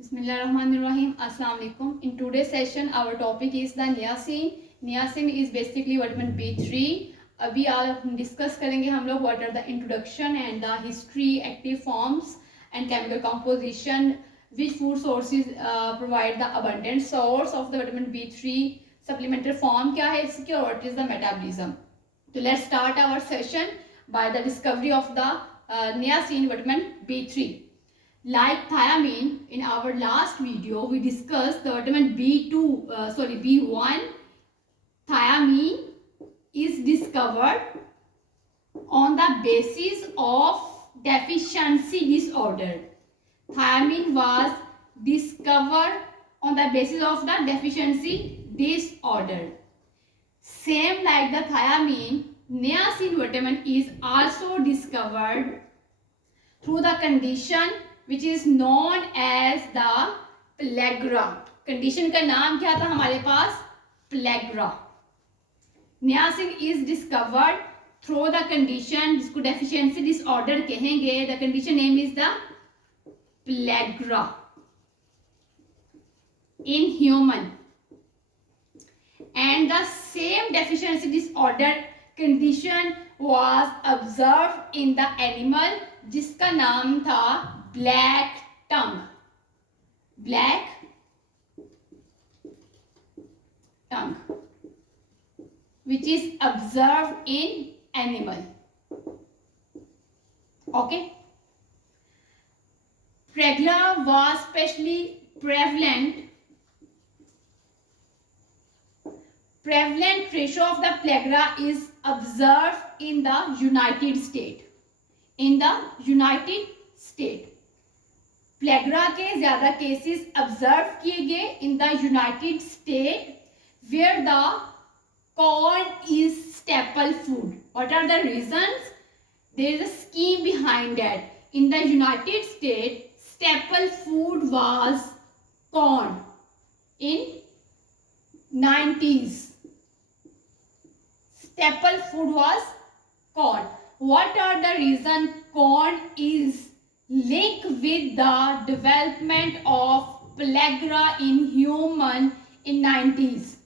Bismillahirrahmanirrahim. Assalamu alaikum. In today's session, our topic is the niacin. Niacin is basically vitamin B3. अभी आप discuss करेंगे हम लोग what are the introduction and the history, active forms and chemical composition, which food sources provide the abundant source of the vitamin B3, supplementary form क्या है इसकी और what is the metabolism. So let's start our session by the discovery of the niacin vitamin B3. Like thiamine, in our last video we discussed the vitamin B1. Thiamine is discovered on the basis of deficiency disorder. Thiamine was discovered on the basis of the deficiency disorder. Same like the thiamine, niacin vitamin is also discovered through the condition which is known as the pellagra. Condition का नाम क्या था हमारे पास? pellagra. niacin is discovered through the condition जिसको deficiency disorder कहेंगे. The condition name is the pellagra in human, and the same deficiency disorder condition was observed in the animal जिसका नाम था black tongue. Black tongue which is observed in animal. Okay. Pellagra was especially prevalent. Prevalent ratio of the pellagra is observed in the United States. In the United States, pellagra के ज़्यादा cases observe किए गए in the United States, where the corn is staple food. What are the reasons? There is a scheme behind that. In the United States, staple food was corn in 90s. Staple food was corn. What are the reasons? Corn is linked with the development of pellagra in human in 90s.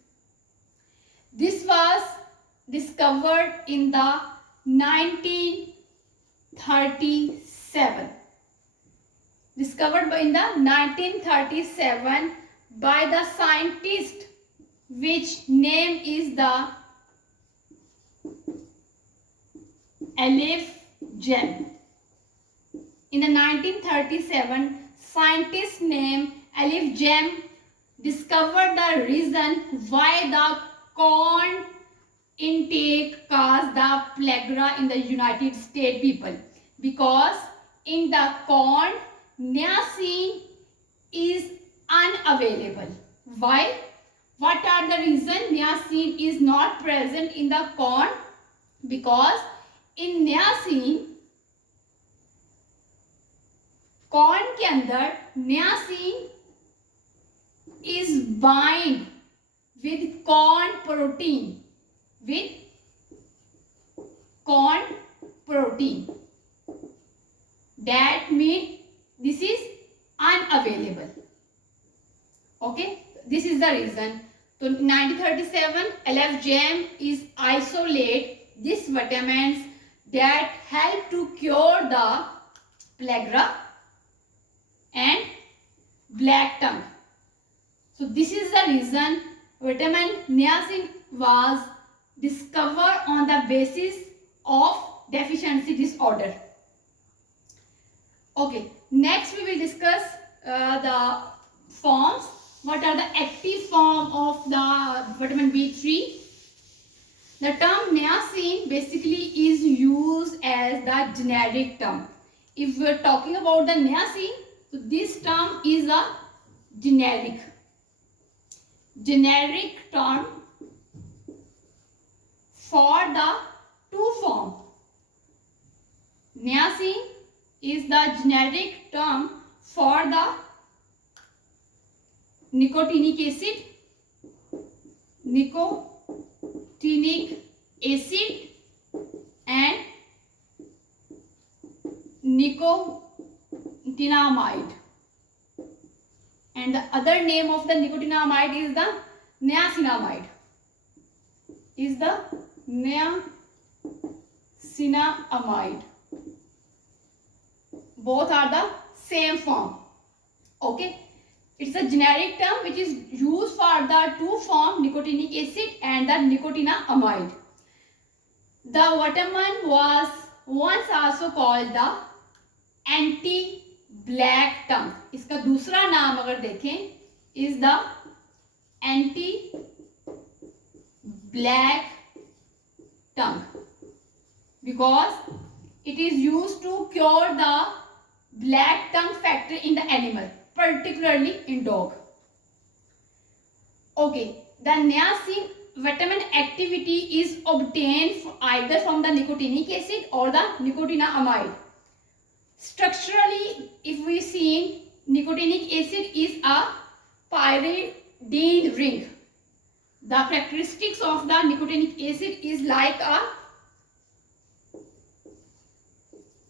This was discovered in the 1937. Discovered in the 1937 by the scientist which name is the Elif Gem. In the 1937, scientist named Elif Gem discovered the reason why the corn intake caused the pellagra in the United States people. Because in the corn, niacin is unavailable. Why? What are the reasons niacin is not present in the corn? Because in niacin, corn के अंदर niacin is bind with corn protein. With corn protein. That means this is unavailable. Okay, this is the reason. So 1937, Elif Gem is isolate these vitamins that help to cure the pellagra and black tongue. So this is the reason vitamin niacin was discovered on the basis of deficiency disorder. Okay, next we will discuss the forms. What are the active form of the vitamin B3? The term niacin basically is used as the generic term. If we are talking about the niacin, so this term is a generic term for the two form. Niacin is the generic term for the nicotinic acid, and nicotinamide. and the other name of the nicotinamide is the niacinamide. Both are the same form. Okay, it's a generic term which is used for the two form nicotinic acid and the nicotinamide. The vitamin was once also called the anti-black tongue. इसका दूसरा नाम अगर देखें is the anti-black tongue because it is used to cure the black tongue factor in the animal, particularly in dog. Okay, the niacin vitamin activity is obtained either from the nicotinic acid or the nicotinamide. Structurally, if we see, nicotinic acid is a pyridine ring. The characteristics of the nicotinic acid is like a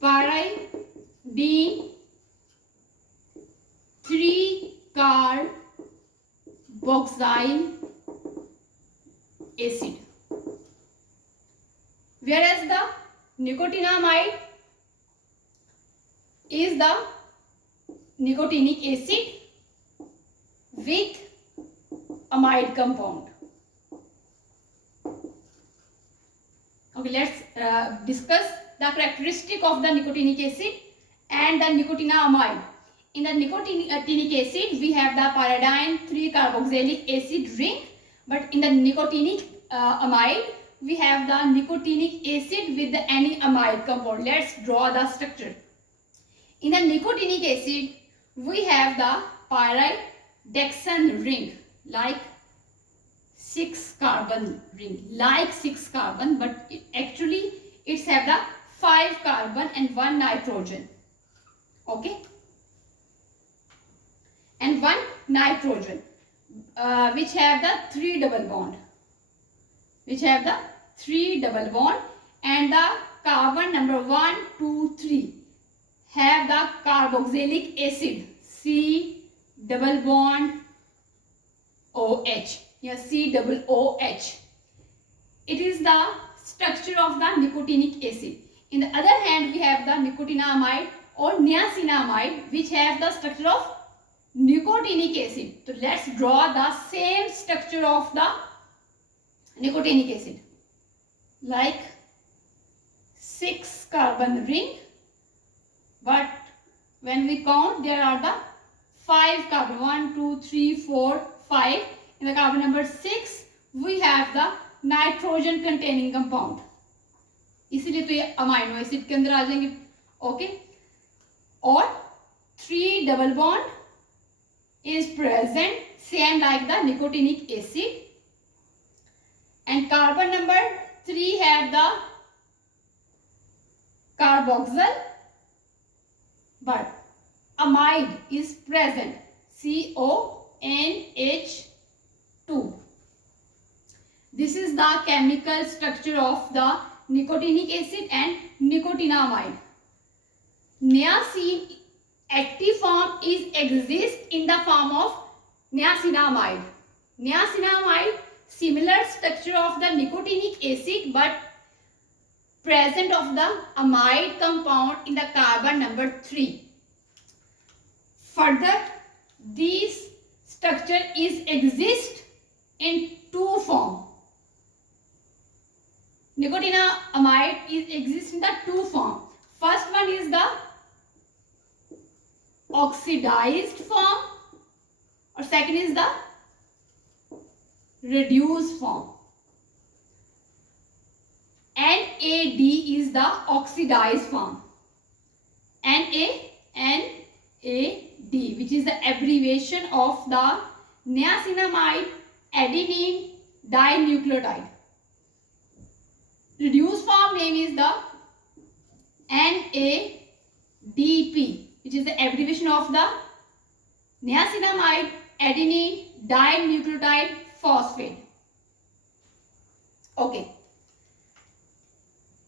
pyridine 3-carboxyl acid, whereas the nicotinamide is the nicotinic acid with amide compound. Okay, let's discuss the characteristic of the nicotinic acid and the nicotinamide. In the nicotinic acid, we have the pyridine 3-carboxylic acid ring, but in the nicotinic amide, we have the nicotinic acid with the any amide compound. Let's draw the structure. In the nicotinic acid, we have the pyridexan ring, like 6-carbon ring, like 6 carbon, but actually it's have the 5 carbon and 1 nitrogen. Okay, and 1 nitrogen, which have the 3 double bond, and the carbon number 1, 2, 3 have the carboxylic acid, C double bond OH. Yes, COOH. It is the structure of the nicotinic acid. In the other hand, we have the nicotinamide or niacinamide, which have the structure of nicotinic acid. So let's draw the same structure of the nicotinic acid, like 6 carbon ring, but when we count, there are the 5 carbon, 1, 2, 3, 4, 5. In the carbon number 6, we have the nitrogen containing compound. इसीलिए तो ये amino acid के अंदर आ जाएंगे. Okay, और 3 double bond is present, same like the nicotinic acid, and carbon number 3 have the carboxyl, but amide is present, CONH2. This is the chemical structure of the nicotinic acid and nicotinamide. Niacin active form is exist in the form of niacinamide. Niacinamide similar structure of the nicotinic acid but present of the amide compound in the carbon number 3. Further, this structure is exist in 2 form. Nicotinamide is exist in the 2 form. First one is the oxidized form, or second is the reduced form. NAD is the oxidized form. NAD, which is the abbreviation of the niacinamide adenine dinucleotide. Reduced form name is the NADP, which is the abbreviation of the niacinamide adenine dinucleotide phosphate. Okay.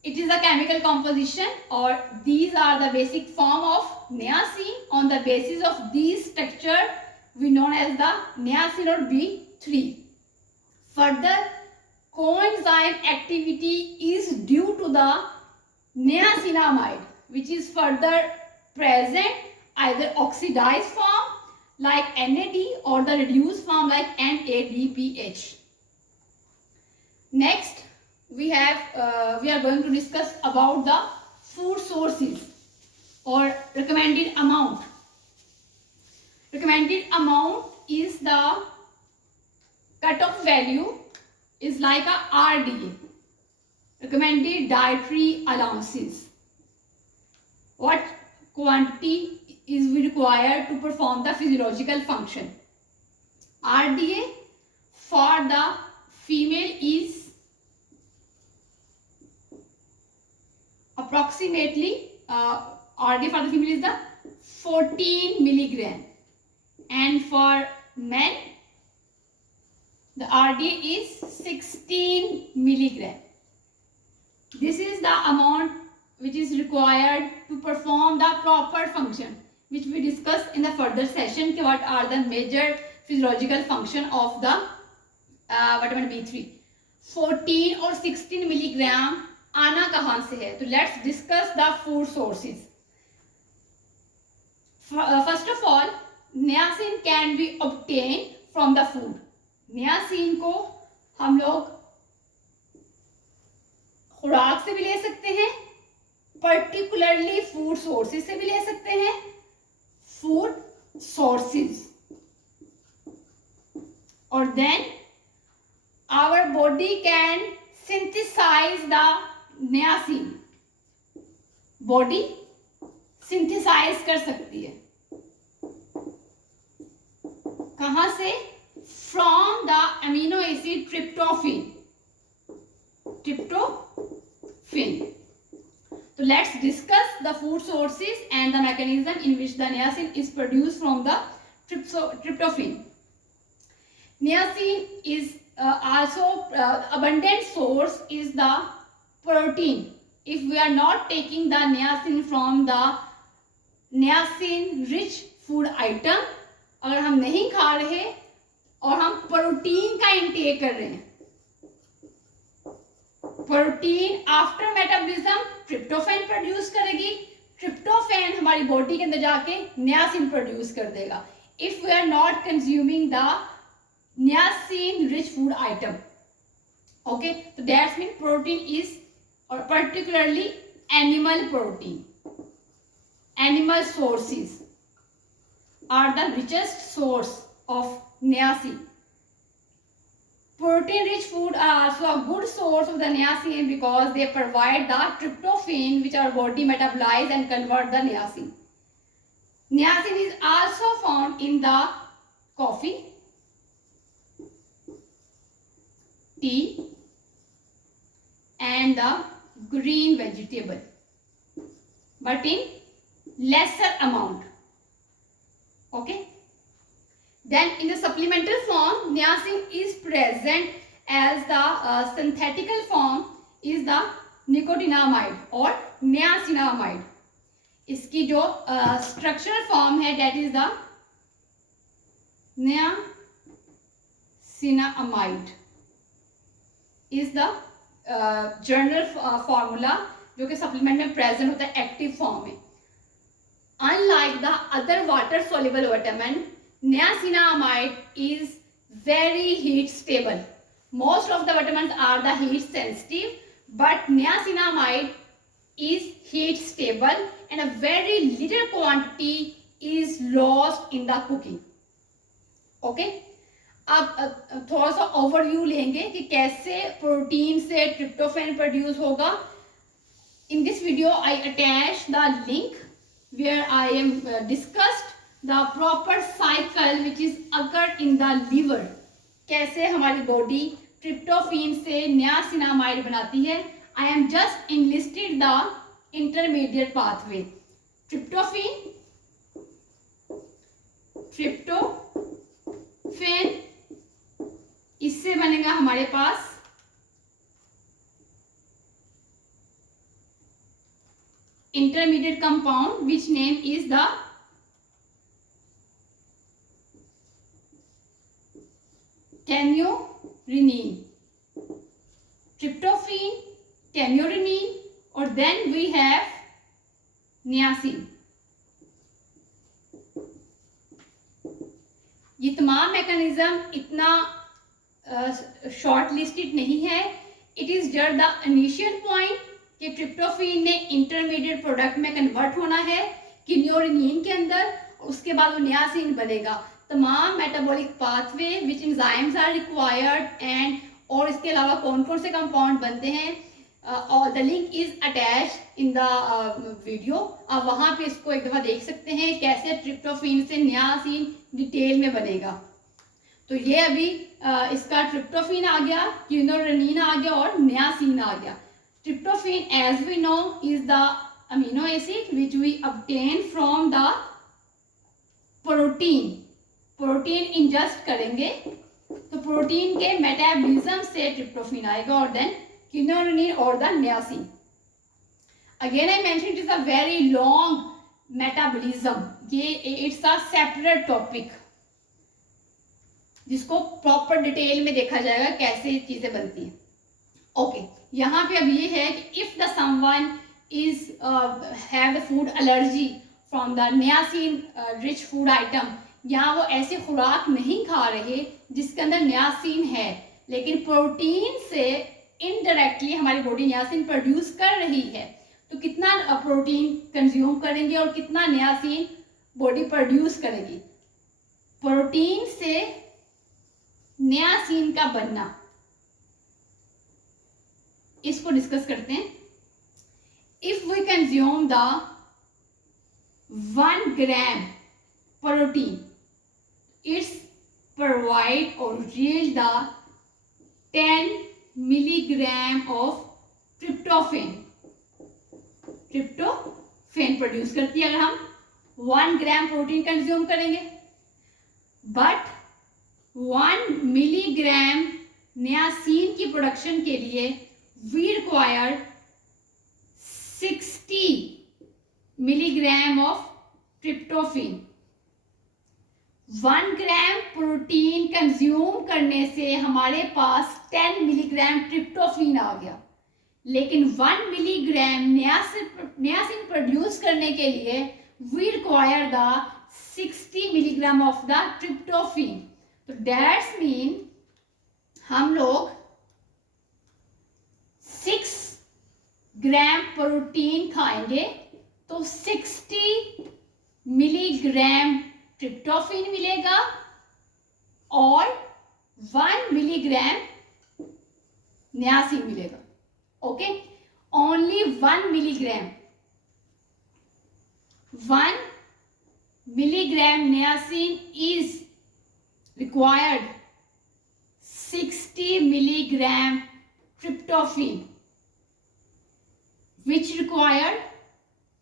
It is a chemical composition, or these are the basic form of niacin. On the basis of these structure, we known as the niacin or B3. Further, coenzyme activity is due to the niacinamide, which is further present either oxidized form like NAD or the reduced form like NADPH. Next, we are going to discuss about the food sources or recommended amount. Recommended amount is the cutoff value is like a RDA, recommended dietary allowances. What quantity is required to perform the physiological function? RDA for the female is approximately RDA for the female is the 14 milligram, and for men the RDA is 16 milligram. This is the amount which is required to perform the proper function, which we discuss in the further session. What are the major physiological function of the vitamin B3? 14 or 16 milligram आना कहाँ से है? तो let's discuss the food sources. First of all, niacin can be obtained from the food. Niacin को हम लोग खुराक से भी ले सकते हैं, पर्टिकुलरली फूड सोर्सेज से भी ले सकते हैं. फूड सोर्सेज, और then our body can synthesise the niacin. Body synthesise कर सकती है. कहां से? From the amino acid tryptophan. So let's discuss the food sources and the mechanism in which the niacin is produced from the tryptophan. Niacin is also abundant source is the protein. If we are not taking the niacin from the niacin rich food item, अगर हम नहीं खा रहे और हम protein का intake कर रहे हैं, protein after metabolism tryptophan produce करेगी. ट्रिप्टोफैन हमारी बॉडी के अंदर जाके नियासिन प्रोड्यूस कर देगा. If we are not consuming the niacin rich food item, okay, तो दैट्स मीन प्रोटीन इज, और particularly animal protein, animal sources are the richest source of niacin. Protein rich food are also a good source of the niacin because they provide the tryptophan which our body metabolize and convert the niacin. Niacin is also found in the coffee, tea and the green vegetable, but in lesser amount. Okay. Then in the supplemental form, niacin is present as the synthetical form is the nicotinamide or niacinamide. इसकी जो structural form है that is the niacinamide is the general formula जो कि supplement में present होता है active form में. Unlike the other water soluble vitamin, niacinamide is very heat stable. Most of the vitamins are the heat sensitive, but niacinamide is heat stable and a very little quantity is lost in the cooking. Okay? अब थोड़ा सा overview लेंगे कि कैसे protein से tryptophan produce होगा. In this video I attach the link where I am discussed the proper cycle which is occurred in the liver. कैसे हमारी बॉडी ट्रिप्टोफैन से नियासिनामाइड बनाती है. I am just enlisted the intermediate pathway. Tryptophan, इससे बनेगा हमारे पास intermediate compound which name is the kynurenine, tryptophan, kynurenine, और देन वी हैव नियासिन। ये तमाम मैकेनिज्म इतना शॉर्ट लिस्टेड नहीं है। It is just the initial point कि ट्रिप्टोफेन ने इंटरमीडिएट प्रोडक्ट में कन्वर्ट होना है किन्योरिनीन के अंदर, उसके बाद वो नियासिन बनेगा। तमाम metabolic pathway which enzymes are required and, और इसके अलावा कौन कौन से कंपाउंड बनते हैं, और the link is attach in the video. आप वहाँ पे इसको एक दफ़ा देख सकते हैं कैसे ट्रिप्टोफेन से नियासिन डिटेल में बनेगा। तो ये अभी इसका ट्रिप्टोफेन आ गया, क्विनोलिन आ गया और नियासिन आ गया। Tryptophan as we know is the amino acid which we obtain from the protein. Protein ingest करेंगे तो प्रोटीन के मेटाबॉलिज्म से ट्रिप्टोफेन आएगा और then quinoline or the niacin. Again I mentioned it is a very long metabolism. ये it's a separate topic जिसको proper detail में देखा जाएगा कैसे चीजें बनती हैं। ओके, यहाँ पे अब ये है कि if the someone is have the food allergy from the niacin rich food item, यहाँ वो ऐसी खुराक नहीं खा रहे जिसके अंदर नियासिन है, लेकिन प्रोटीन से इनडायरेक्टली हमारी बॉडी नियासिन प्रोड्यूस कर रही है, तो कितना प्रोटीन कंज्यूम करेंगे और कितना नियासिन बॉडी प्रोड्यूस करेगी। प्रोटीन से नियासिन का बनना, इसको डिस्कस करते हैं। If we consume the 1 gram protein, it's provide और yield the 10 milligram of tryptophan. Tryptophan produce करती है अगर हम 1 ग्राम प्रोटीन कंज्यूम करेंगे, बट 1 मिलीग्राम नियासिन की प्रोडक्शन के लिए we require 60 milligram of tryptophan. 1 gram protein consume करने से हमारे पास 10 मिलीग्राम ट्रिप्टोफेन आ गया, लेकिन 1 मिलीग्राम नियासिन प्रोड्यूस करने के लिए we require the 60 milligram of the tryptophan. तो दैट्स मीन हम लोग 6 ग्राम प्रोटीन खाएंगे तो 60 मिलीग्राम ट्रिप्टोफेन मिलेगा और 1 मिलीग्राम नियासिन मिलेगा। Okay, only 1 milligram, 1 milligram niacin is required 60 milligram tryptophan, which required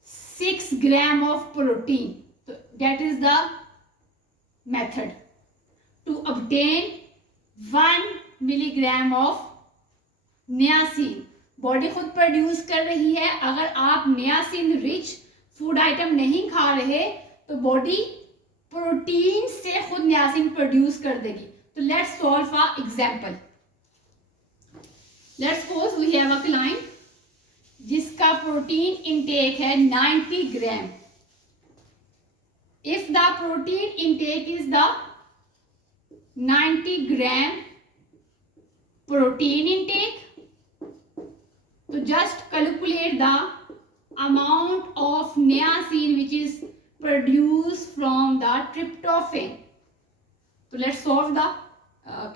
6 gram of protein. So that is the method to obtain 1 milligram of niacin. Body खुद produce कर रही है। अगर आप नियासिन रिच फूड आइटम नहीं खा रहे तो बॉडी प्रोटीन से खुद नियासिन प्रोड्यूस कर देगी। तो let's solve a example. Let's suppose we have a client जिसका प्रोटीन इनटेक है 90 gram. If the protein intake is the 90 gram protein intake, तो just calculate the amount of niacin which is produced from the tryptophan. So let's solve the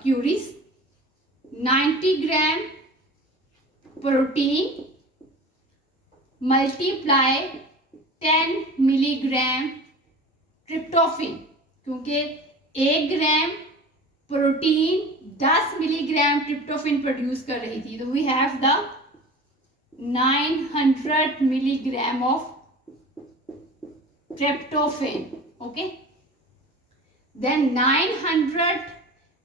queries. 90 gram protein multiply 10 milligram tryptophan, क्योंकि 1 gram protein 10 milligram tryptophan produce कर रही थी, तो we have the 900 milligram of tryptophan. Okay, then 900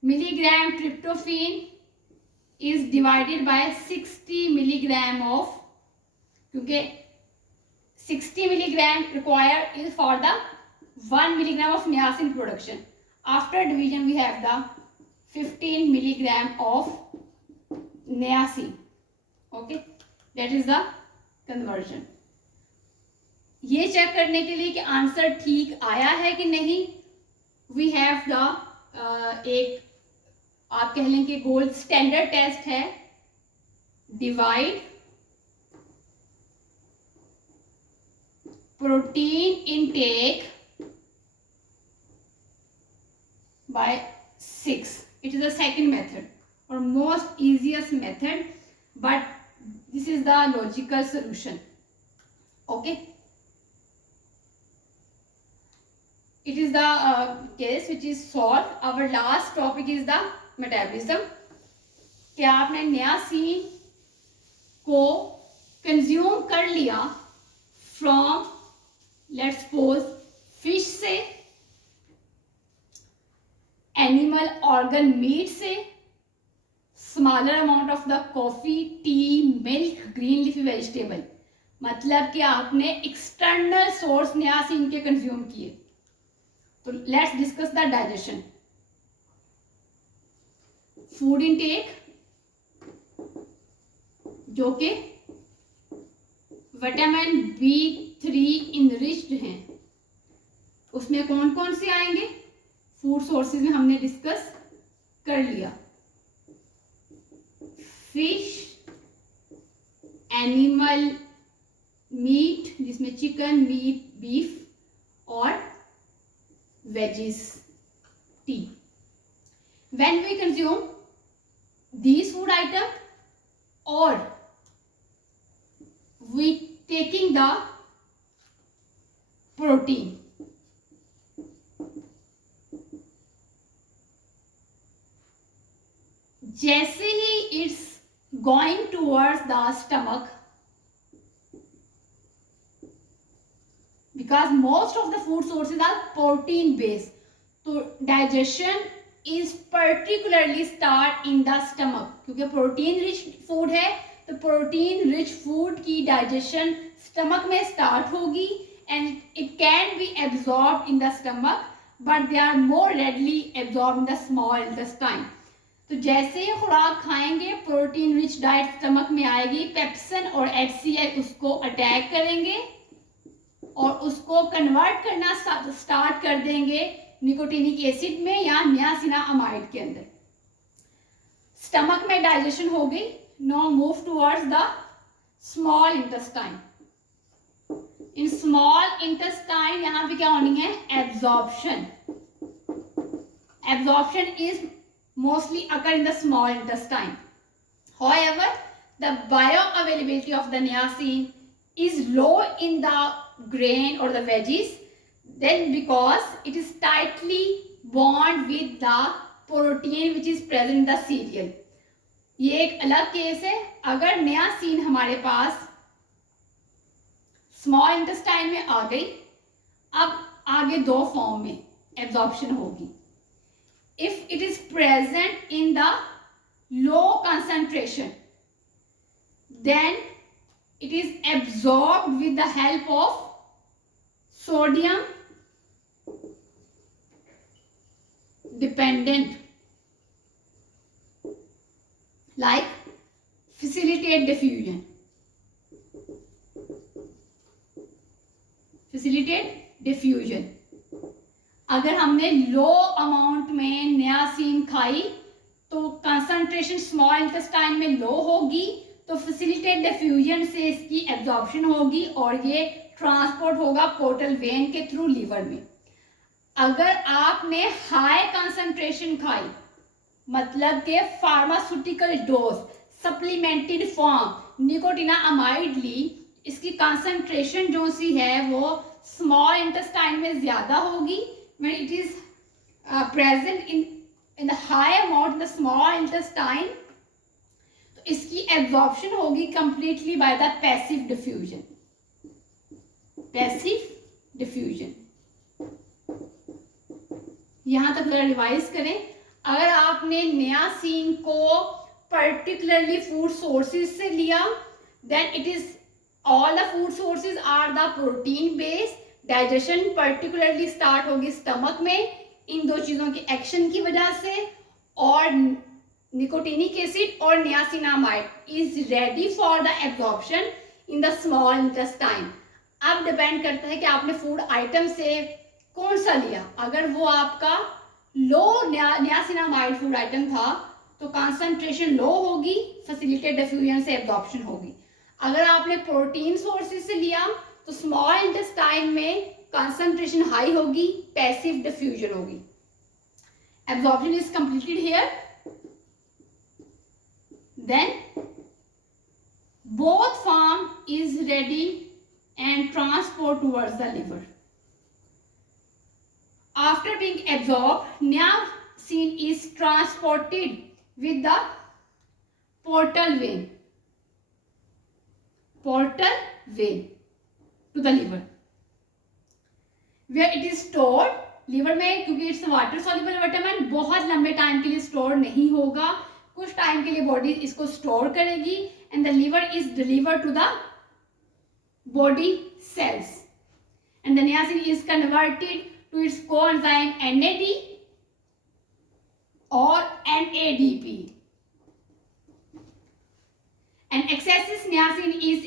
milligram tryptophan is divided by 60 milligram of, क्योंकि 60 milligram required is for the 1 milligram of niacin production. After division we have the 15 milligram of niacin. Okay, that is the conversion. ये check करने के लिए कि answer ठीक आया है कि नहीं, वी हैव द एक आप कह लें कि गोल्ड स्टैंडर्ड टेस्ट है, divide protein intake by 6. It is the second method or most easiest method, but this is the logical solution. Okay, it is the case which is solved. Our last topic is the metabolism. क्या आपने niacin को consume कर लिया from let's suppose fish से, animal organ meet से, smaller amount of the coffee, T, milk, green leafy vegetable, मतलब कि आपने एक्सटर्नल सोर्स नियासिन के कंज्यूम किए. तो let's discuss the digestion. Food intake जो कि विटामिन B3 इनरिच्ड हैं, उसमें कौन कौन से आएंगे? फूड सोर्सेज में हमने डिस्कस कर लिया, फिश, एनिमल मीट जिसमें चिकन, मीट, बीफ और वेजिस, टी. When we consume these food item or we taking the protein, जैसे ही it's going towards the stomach, because most of the food sources are protein based, तो digestion is particularly start in the stomach, क्योंकि protein rich food है तो protein rich food की digestion stomach में start होगी and it can be absorb in the stomach, but they are more readily absorb in the small intestine. तो जैसे ही खुराक खाएंगे प्रोटीन रिच डाइट स्टमक में आएगी, पेप्सिन और HCl उसको अटैक करेंगे और उसको कन्वर्ट करना स्टार्ट कर देंगे निकोटिनिक एसिड में या नियासिनामाइड के अंदर. स्टमक में डाइजेशन हो गई, no move towards the small intestine. In small intestine यहां पे क्या होनी है? Absorption. Absorption is mostly occur in the small intestine. However, the bioavailability of the niacin is low in the grain or the veggies, then because it is tightly bond with the protein which is present in the cereal. ये एक अलग case है. अगर niacin हमारे पास small intestine में आ गई, अब आगे दो फॉर्म में एब्जॉर्प्शन होगी. If it is present in the low concentration, then it is absorbed with the help of sodium dependent, like facilitate diffusion. Facilitate diffusion. अगर हमने लो अमाउंट में नियासिन खाई तो कंसंट्रेशन स्मॉल इंटेस्टाइन में लो होगी, तो फैसिलिटेट डिफ्यूजन से इसकी एब्जॉर्प्शन होगी और ये ट्रांसपोर्ट होगा पोर्टल वेन के थ्रू लीवर में. अगर आपने हाई कंसंट्रेशन खाई, मतलब के pharmaceutical dose, supplemented form nicotinamide ली, इसकी कंसंट्रेशन जो सी है वो स्मॉल इंटेस्टाइन में ज्यादा होगी. When it is present in the high amount in the small intestine, तो इसकी एब्जॉर्प्शन होगी completely by the passive diffusion. Passive diffusion. यहां तक जरा रिवाइज करें. अगर आपने नियासिन को पर्टिकुलरली फूड सोर्सेज से लिया, then it is all the food sources are the protein based. Digestion particularly start होगी स्टमक में इन दो चीजों के एक्शन की वजह से, or nicotinic acid or niacinamide is ready for the absorption in the small intestine. अब डिपेंड करता है कि आपने फूड आइटम से कौन सा लिया. अगर वो आपका लो नियासिनामाइड फूड आइटम था तो कंसंट्रेशन लो होगी, फैसिलिटेट डिफ्यूजन से एब्जॉर्प्शन होगी. अगर आपने प्रोटीन सोर्सेज से लिया तो स्मॉल इंटेस्टाइन में कंसंट्रेशन हाई होगी, पैसिव डिफ्यूजन होगी. Absorption is completed here. Then both form is ready and transport towards the liver. After being absorbed, niacin is transported with the portal vein to the liver, where it is stored. Liver में क्योंकि it's water soluble vitamin बहुत लंबे time के लिए store नहीं होगा, कुछ time के लिए बॉडी इसको स्टोर करेगी and the liver is delivered to the body cells and the niacin is converted to its coenzyme NAD or NADP, and excessive niacin is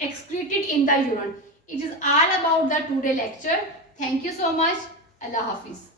excreted in the urine. It is all about the today lecture. Thank you so much. Allah Hafiz.